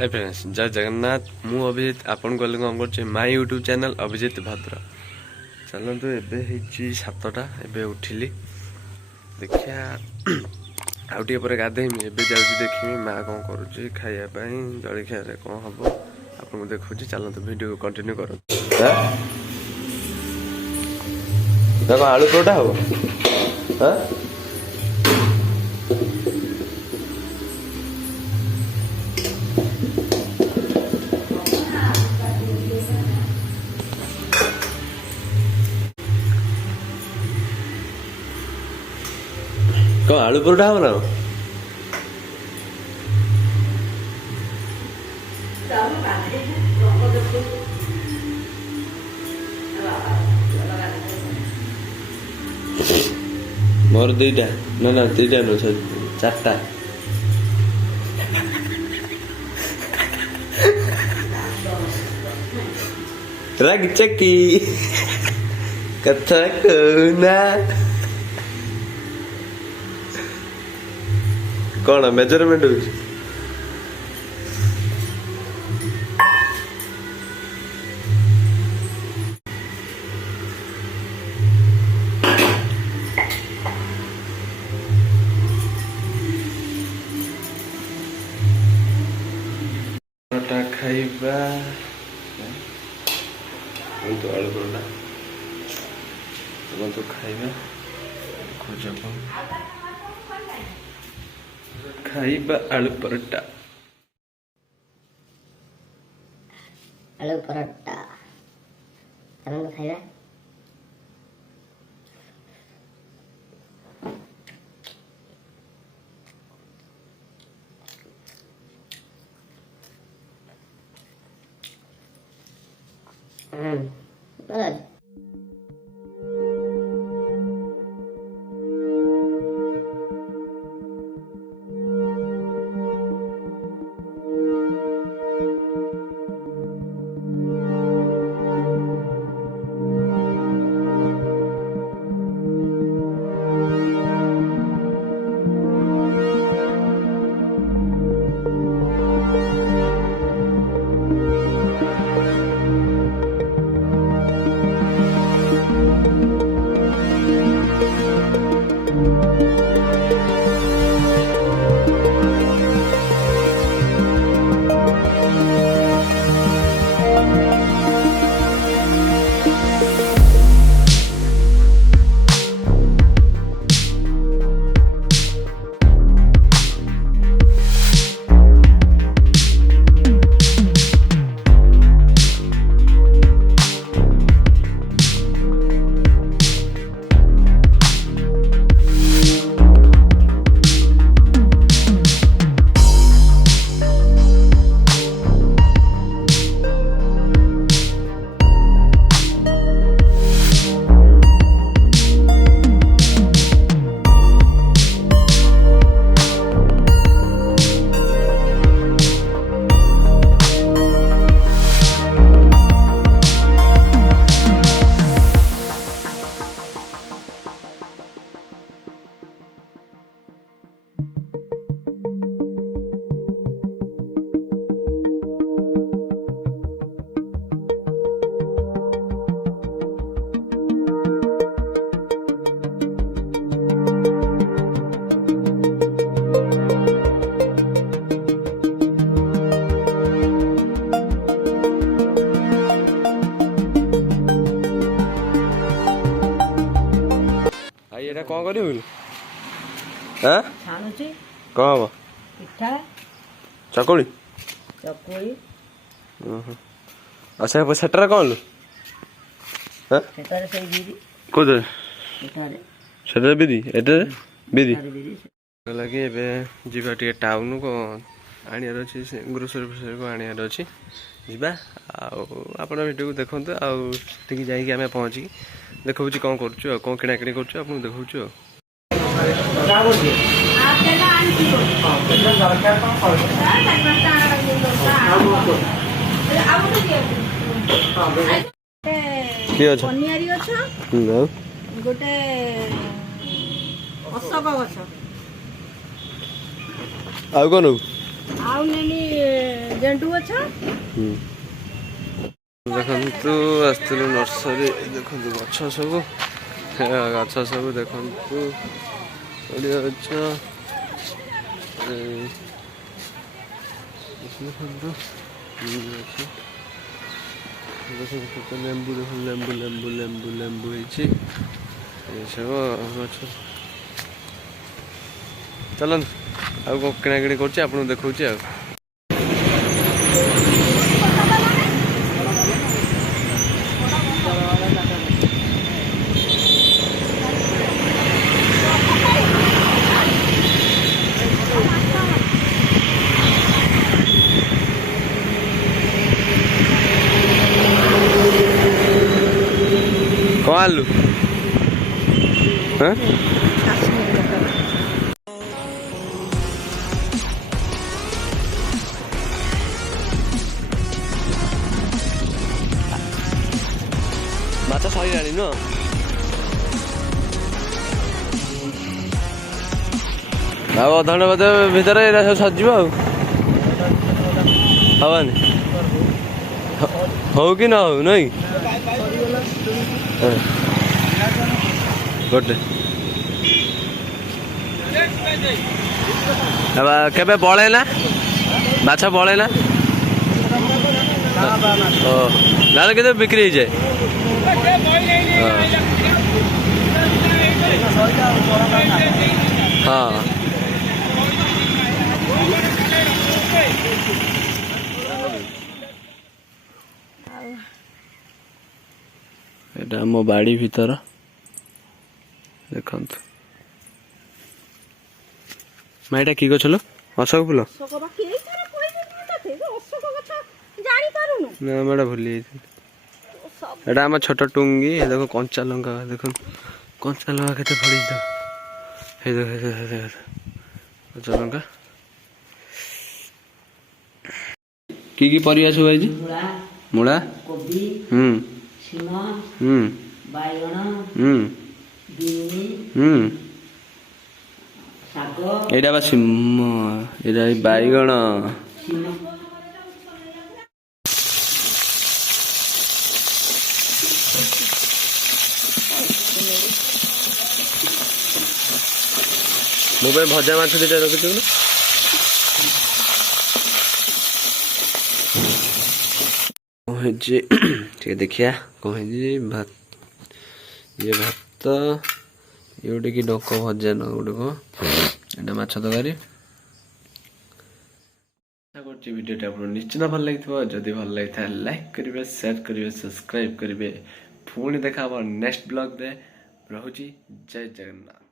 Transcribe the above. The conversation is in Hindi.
हाय फ्रेंड्स, जय जगन्नाथ। मु अभिजीत आपन को कम कर माय यूट्यूब चैनल अभिजीत भद्र। चलतु एवं सातटा एवं उठिली देखिया आउटे पर गाधेमी एवं जाऊँ देखी माँ कौन करुच्ची खायापाई जलखिया कौन हम आपको देखा। चलते वीडियो को कंटिन्यू कर आलू परोटा हम कौन आलू परोटा हम ना मोर दुईटा ना ना दुईटा नु चारटा राग चक्की कथा कहना कौन मेजरमेंट हो खाइबा तो आलू परोटा तो खाइबा खोज खाइबा आलू परोटा चलो खाइबा good. कौन कर कौन हम पिठा चकुली चकुली अच्छा सेटा कौन लु कौन से विधि एटे विधि लगे जीवा टे टाउन को आनियार अच्छी ग्रोसरी फ्रोसरी को आनियार अच्छी जीवा आपण वीडियो को देखते आगे जाइए आम पहुँचिकी देखा कौन कर कौन किणाकिणी कर देखा गोटे अशोक गछ आउ कौन आउ नेली गेंडू अच्छा देखु आसलु नर्सरी देखु गछ सब गछ सब देखु बढ़िया अच्छा लेंबू देख लेंबू लेंबू लेंबू लेंबू सब गछ चलन आउ किणाकिणी कर देखा कौन आलू हाँ माछ सरी नुह ଆଉ ଅଧଘଣ୍ଟା ବୋଧେ ଭିତରେ ଏଇଟା ସବୁ ସରିଯିବ ଆଉ ହବନି ହଉ କି ନ ହଉ ନାଇଁ ଗୋଟେ କେବେ ବଳେ ନା ମାଛ ବଳେ ନା ନହେଲେ କିନ୍ତୁ ବିକ୍ରି ହେଇଯାଏ ହଁ এটা ଆମ ବାଡ଼ି ଭିତର ଦେଖନ୍ତୁ ମା ଏଇଟା କି ଗଛ ଲୋ ଅଶୋକ ଫୁଲ ନା ମୁଁ ଏଇଟା ଭୁଲି ଯାଇଥିଲି ଏଇଟା ଆମ ଛୋଟ ଟୁଙ୍ଗି ଦେଖ କଞ୍ଚା ଲଙ୍କା ଦେଖନ୍ତୁ କଞ୍ଚା ଲଙ୍କା କେତେ ଫଳିଛି ହେଇ ଦେଖ କଞ୍ଚା ଲଙ୍କା କି ପରିବା ସବୁ ହେଇଛି ମୂଳା कोबी सीमा बाइगण बिनी शाग एटा बा सिम एटा बाइगण मो भजा माछ दुटा रखी ठीक देखिया कौन है भात ये भात ये गोटे कि डक भजा न गोटे कौन एटा माछ तरकारी भिडियो आप निश्चित भल लगी जदि भल लगी था लाइक करेंगे शेयर करेंगे सब्सक्राइब करेंगे पुणी देखा नेक्स्ट ब्लॉग रे रहुची जय जगन्नाथ।